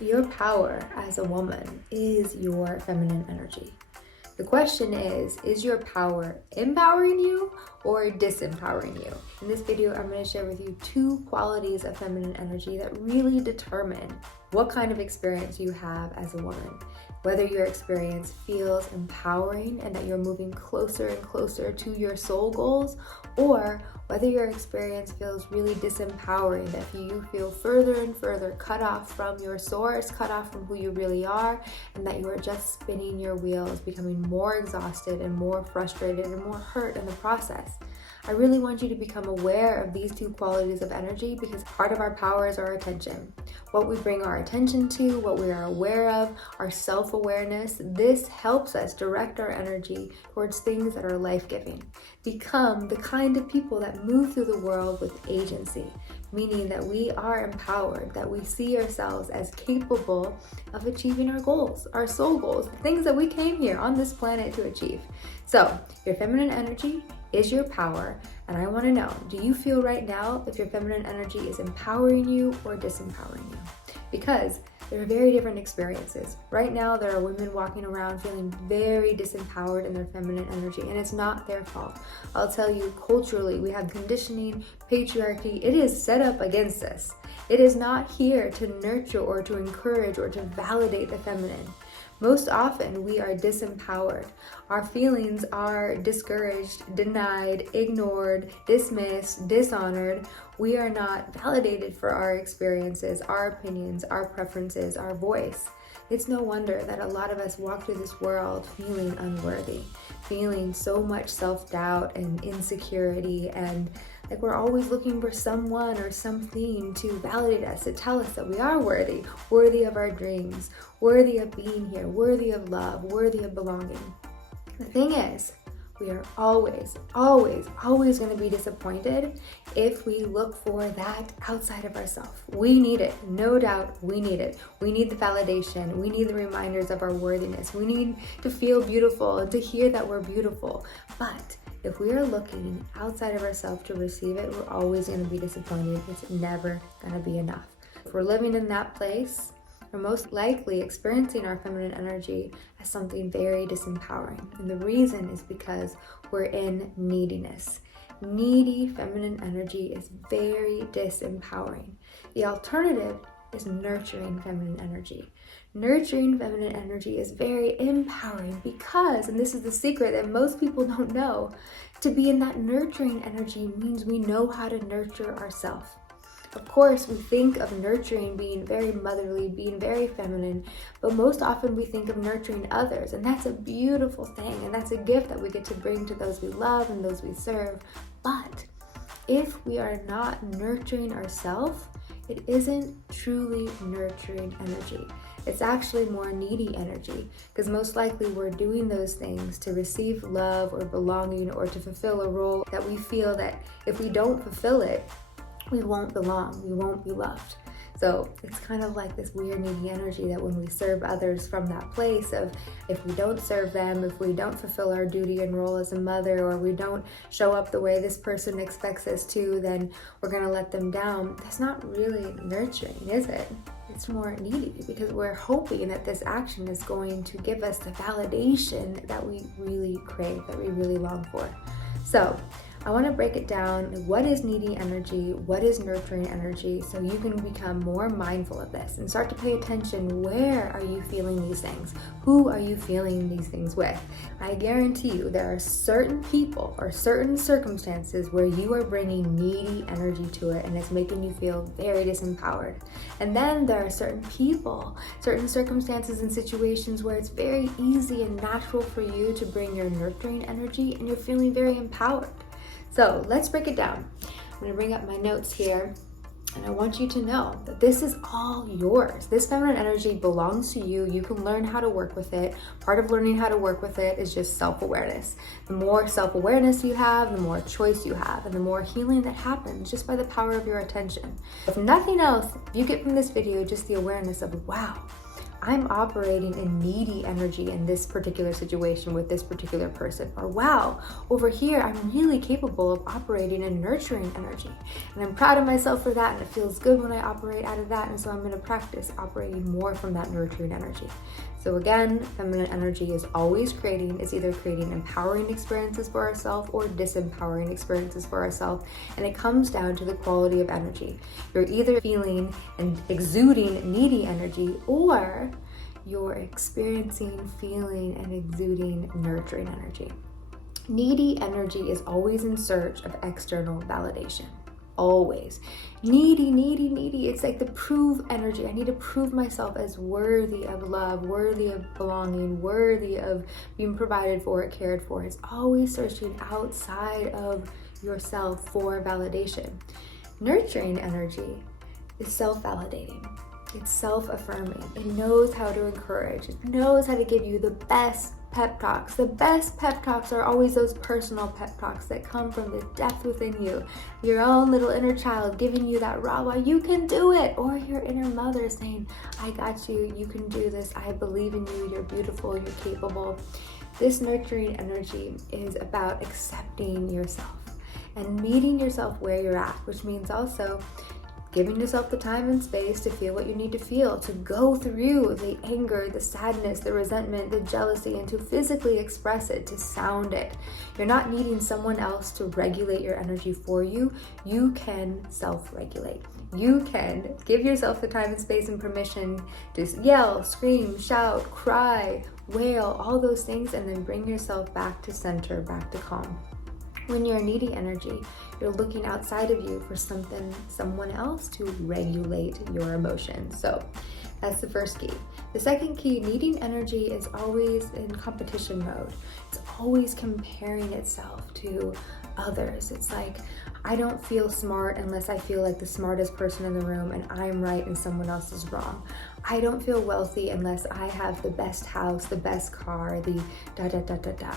Your power as a woman is your feminine energy. The question is your power empowering you or disempowering you? In this video, I'm going to share with you two qualities of feminine energy that really determine what kind of experience you have as a woman. Whether your experience feels empowering and that you're moving closer and closer to your soul goals, or whether your experience feels really disempowering, that you feel further and further cut off from your source, cut off from who you really are, and that you are just spinning your wheels, becoming more exhausted and more frustrated and more hurt in the process. I really want you to become aware of these two qualities of energy because part of our power is our attention. What we bring our attention to, what we are aware of, our self-awareness, this helps us direct our energy towards things that are life-giving. Become the kind of people that move through the world with agency, meaning that we are empowered, that we see ourselves as capable of achieving our goals, our soul goals, the things that we came here on this planet to achieve. So, your feminine energy is your power, and I want to know, do you feel right now if your feminine energy is empowering you or disempowering you? Because there are very different experiences. Right now, there are women walking around feeling very disempowered in their feminine energy, and it's not their fault. I'll tell you, culturally, we have conditioning, patriarchy. It is set up against us. It is not here to nurture or to encourage or to validate the feminine. Most often, we are disempowered. Our feelings are discouraged, denied, ignored, dismissed, dishonored. We are not validated for our experiences, our opinions, our preferences, our voice. It's no wonder that a lot of us walk through this world feeling unworthy, feeling so much self-doubt and insecurity, and like we're always looking for someone or something to validate us, to tell us that we are worthy, worthy of our dreams, worthy of being here, worthy of love, worthy of belonging. The thing is, we are always going to be disappointed if we look for that outside of ourselves. We need it, no doubt, we need it. We need the validation, we need the reminders of our worthiness. We need to feel beautiful and to hear that we're beautiful. But if we are looking outside of ourselves to receive it, we're always going to be disappointed. It's never going to be enough. If we're living in that place, we're most likely experiencing our feminine energy as something very disempowering. And the reason is because we're in neediness. Needy feminine energy is very disempowering. The alternative is nurturing feminine energy. Nurturing feminine energy is very empowering because, and this is the secret that most people don't know, to be in that nurturing energy means we know how to nurture ourselves. Of course, we think of nurturing being very motherly, being very feminine, but most often we think of nurturing others, and that's a beautiful thing, and that's a gift that we get to bring to those we love and those we serve. But if we are not nurturing ourselves, it isn't truly nurturing energy. It's actually more needy energy, because most likely we're doing those things to receive love or belonging or to fulfill a role that we feel that if we don't fulfill it, we won't belong, we won't be loved. So it's kind of like this weird needy energy that when we serve others from that place of if we don't serve them, if we don't fulfill our duty and role as a mother, or we don't show up the way this person expects us to, then we're gonna let them down. That's not really nurturing, is it? It's more needy because we're hoping that this action is going to give us the validation that we really crave, that we really long for. So I want to break it down. What is needy energy? What is nurturing energy? So you can become more mindful of this and start to pay attention. Where are you feeling these things? Who are you feeling these things with? I guarantee you there are certain people or certain circumstances where you are bringing needy energy to it and it's making you feel very disempowered. And then there are certain people, certain circumstances and situations where it's very easy and natural for you to bring your nurturing energy and you're feeling very empowered. So let's break it down. I'm going to bring up my notes here, and I want you to know that this is all yours. This feminine energy belongs to you. You can learn how to work with it. Part of learning how to work with it is just self-awareness. The more self-awareness you have, the more choice you have, and the more healing that happens just by the power of your attention. If nothing else, you get from this video just the awareness of, wow, I'm operating in needy energy in this particular situation with this particular person. Or wow, over here, I'm really capable of operating in nurturing energy. And I'm proud of myself for that, and it feels good when I operate out of that. And so I'm going to practice operating more from that nurturing energy. So again, feminine energy is always either creating empowering experiences for ourselves or disempowering experiences for ourselves. And it comes down to the quality of energy. You're either feeling and exuding needy energy, or you're experiencing, feeling, and exuding nurturing energy. Needy energy is always in search of external validation. Always. Needy. It's like the prove energy. I need to prove myself as worthy of love, worthy of belonging, worthy of being provided for, cared for. It's always searching outside of yourself for validation. Nurturing energy is self-validating. It's self-affirming. It knows how to encourage. It knows how to give you the best pep talks. The best pep talks are always those personal pep talks that come from the depth within you. Your own little inner child giving you that rah-rah, you can do it. Or your inner mother saying, I got you, you can do this, I believe in you, you're beautiful, you're capable. This nurturing energy is about accepting yourself and meeting yourself where you're at, which means also giving yourself the time and space to feel what you need to feel, to go through the anger, the sadness, the resentment, the jealousy, and to physically express it, to sound it. You're not needing someone else to regulate your energy for you. You can self-regulate. You can give yourself the time and space and permission to yell, scream, shout, cry, wail, all those things, and then bring yourself back to center, back to calm. When you're needy energy, you're looking outside of you for someone else to regulate your emotions. So that's the first key. The second key, needing energy is always in competition mode. It's always comparing itself to others. It's like, I don't feel smart unless I feel like the smartest person in the room and I'm right and someone else is wrong. I don't feel wealthy unless I have the best house, the best car, the da-da-da-da-da.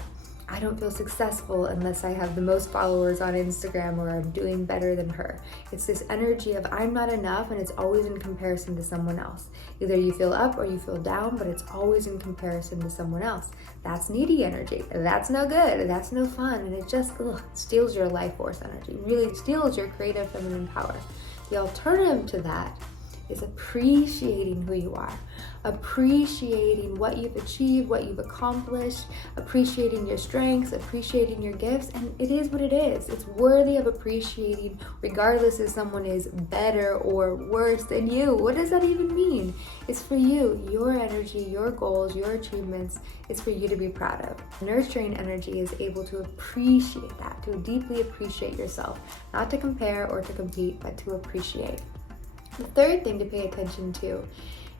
I don't feel successful unless I have the most followers on Instagram or I'm doing better than her. It's this energy of I'm not enough, and it's always in comparison to someone else. Either you feel up or you feel down, but it's always in comparison to someone else. That's needy energy. That's no good. That's no fun. And it just steals your life force energy, really steals your creative feminine power. The alternative to that is appreciating who you are, appreciating what you've achieved, what you've accomplished, appreciating your strengths, appreciating your gifts, and it is what it is. It's worthy of appreciating regardless if someone is better or worse than you. What does that even mean? It's for you, your energy, your goals, your achievements. It's for you to be proud of. Nurturing energy is able to appreciate that, to deeply appreciate yourself, not to compare or to compete, but to appreciate. The third thing to pay attention to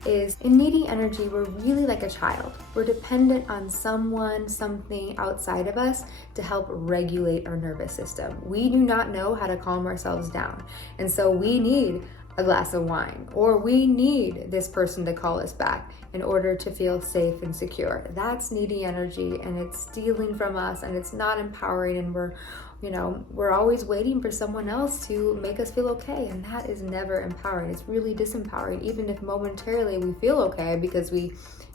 is in needing energy, we're really like a child. We're dependent on someone, something outside of us to help regulate our nervous system. We do not know how to calm ourselves down. And so we need a glass of wine, or we need this person to call us back in order to feel safe and secure. That's needy energy, and it's stealing from us, and it's not empowering, and we're always waiting for someone else to make us feel okay, and that is never empowering. It's really disempowering, even if momentarily we feel okay because we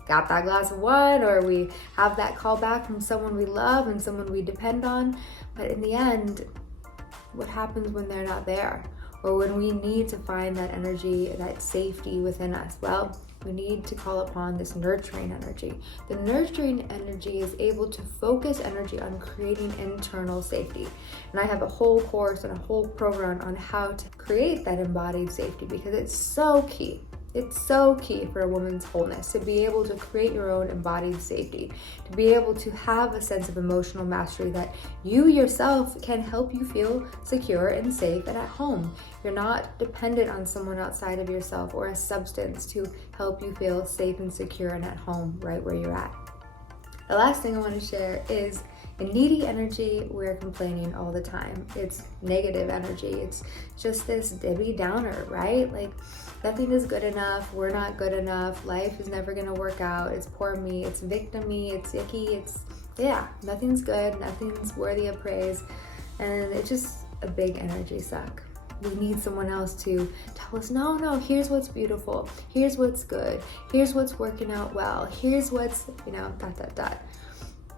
got that glass of wine or we have that call back from someone we love and someone we depend on. But in the end, what happens when they're not there? Or when we need to find that energy, that safety within us? Well, we need to call upon this nurturing energy. The nurturing energy is able to focus energy on creating internal safety. And I have a whole course and a whole program on how to create that embodied safety, because it's so key. It's so key for a woman's wholeness to be able to create your own embodied safety, to be able to have a sense of emotional mastery that you yourself can help you feel secure and safe and at home. You're not dependent on someone outside of yourself or a substance to help you feel safe and secure and at home right where you're at. The last thing I want to share is in needy energy, we're complaining all the time. It's negative energy. It's just this Debbie Downer, right? Like, nothing is good enough. We're not good enough. Life is never going to work out. It's poor me. It's victim me. It's icky. Nothing's good. Nothing's worthy of praise. And it's just a big energy suck. We need someone else to tell us, no, here's what's beautiful, here's what's good, here's what's working out well, here's what's,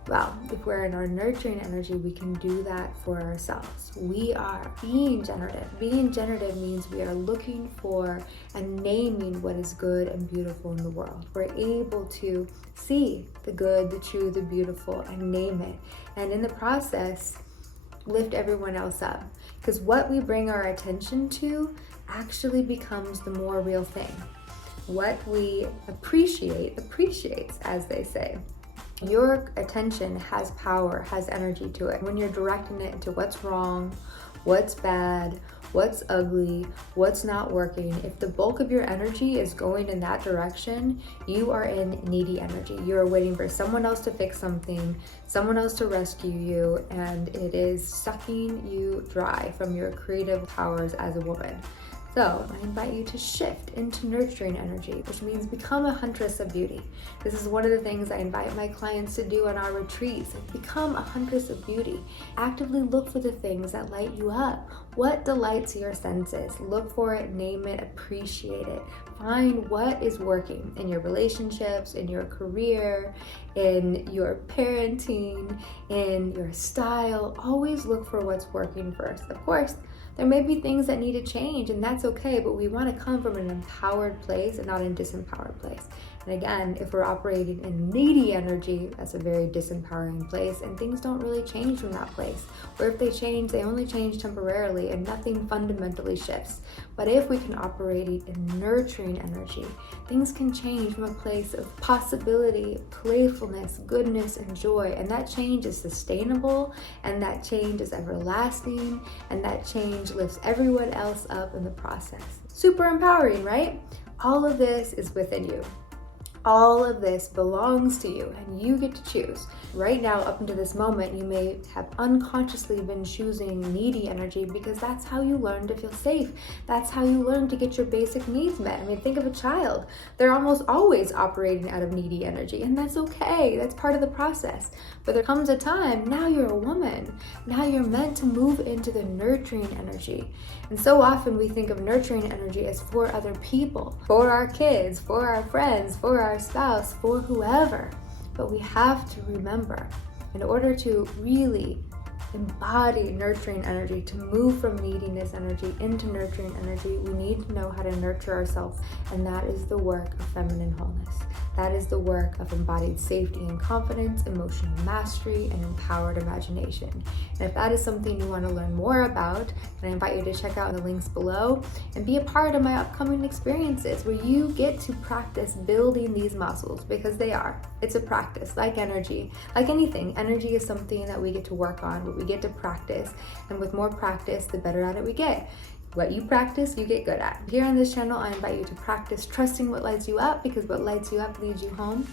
Well, if we're in our nurturing energy, we can do that for ourselves. We are being generative. Being generative means we are looking for and naming what is good and beautiful in the world. We're able to see the good, the true, the beautiful, and name it. And in the process, lift everyone else up. Because what we bring our attention to actually becomes the more real thing. What we appreciate appreciates, as they say. Your attention has power, has energy to it. When you're directing it into what's wrong, what's bad, what's ugly, what's not working, if the bulk of your energy is going in that direction, you are in needy energy. You're waiting for someone else to fix something, someone else to rescue you, and it is sucking you dry from your creative powers as a woman. So I invite you to shift into nurturing energy, which means become a huntress of beauty. This is one of the things I invite my clients to do on our retreats. Become a huntress of beauty. Actively look for the things that light you up. What delights your senses? Look for it, name it, appreciate it. Find what is working in your relationships, in your career, in your parenting, in your style. Always look for what's working first. Of course, there may be things that need to change, and that's okay, but we want to come from an empowered place and not a disempowered place. And again, if we're operating in needy energy, that's a very disempowering place, and things don't really change from that place. Or if they change, they only change temporarily and nothing fundamentally shifts. But if we can operate in nurturing energy, things can change from a place of possibility, playfulness, goodness, and joy. And that change is sustainable, and that change is everlasting, and that change lifts everyone else up in the process. Super empowering, right? All of this is within you. All of this belongs to you, and you get to choose. Right now, up until this moment, you may have unconsciously been choosing needy energy because that's how you learn to feel safe. That's how you learn to get your basic needs met. I mean, think of a child. They're almost always operating out of needy energy, and that's okay. That's part of the process. But there comes a time, now you're a woman. Now you're meant to move into the nurturing energy. And so often we think of nurturing energy as for other people, for our kids, for our friends, for our spouse, for whoever. But we have to remember, in order to really embody nurturing energy, to move from neediness energy into nurturing energy, we need to know how to nurture ourselves. And that is the work of feminine wholeness. That is the work of embodied safety and confidence, emotional mastery, and empowered imagination. And if that is something you want to learn more about, then I invite you to check out the links below and be a part of my upcoming experiences where you get to practice building these muscles, because they are. It's a practice, like energy. Like anything, energy is something that we get to work on, but we get to practice. And with more practice, the better at it we get. What you practice, you get good at. Here on this channel, I invite you to practice trusting what lights you up, because what lights you up leads you home.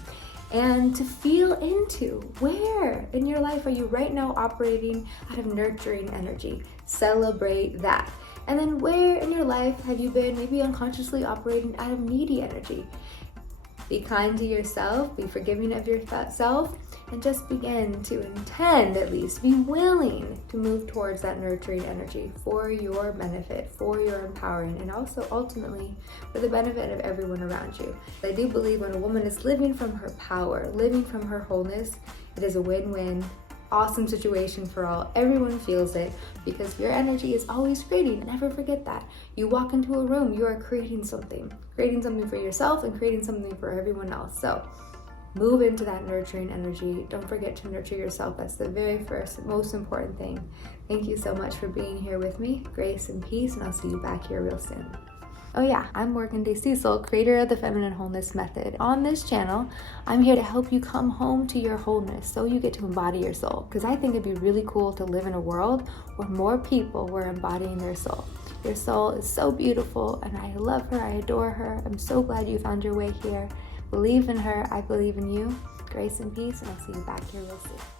And to feel into where in your life are you right now operating out of nurturing energy. Celebrate that. And then where in your life have you been maybe unconsciously operating out of needy energy? Be kind to yourself, be forgiving of yourself, and just begin to intend, at least, be willing to move towards that nurturing energy for your benefit, for your empowering, and also ultimately for the benefit of everyone around you. I do believe when a woman is living from her power, living from her wholeness, it is a win-win, awesome situation for all. Everyone feels it, because your energy is always creating. Never forget that. You walk into a room, you are creating something for yourself and creating something for everyone else. So move into that nurturing energy. Don't forget to nurture yourself. That's the very first, most important thing. Thank you so much for being here with me. Grace and peace, and I'll see you back here real soon. Oh yeah, I'm Cecil, creator of the Feminine Wholeness Method. On this channel, I'm here to help you come home to your wholeness so you get to embody your soul. Because I think it'd be really cool to live in a world where more people were embodying their soul. Your soul is so beautiful, and I love her, I adore her. I'm so glad you found your way here. Believe in her, I believe in you. Grace and peace, and I'll see you back here real soon.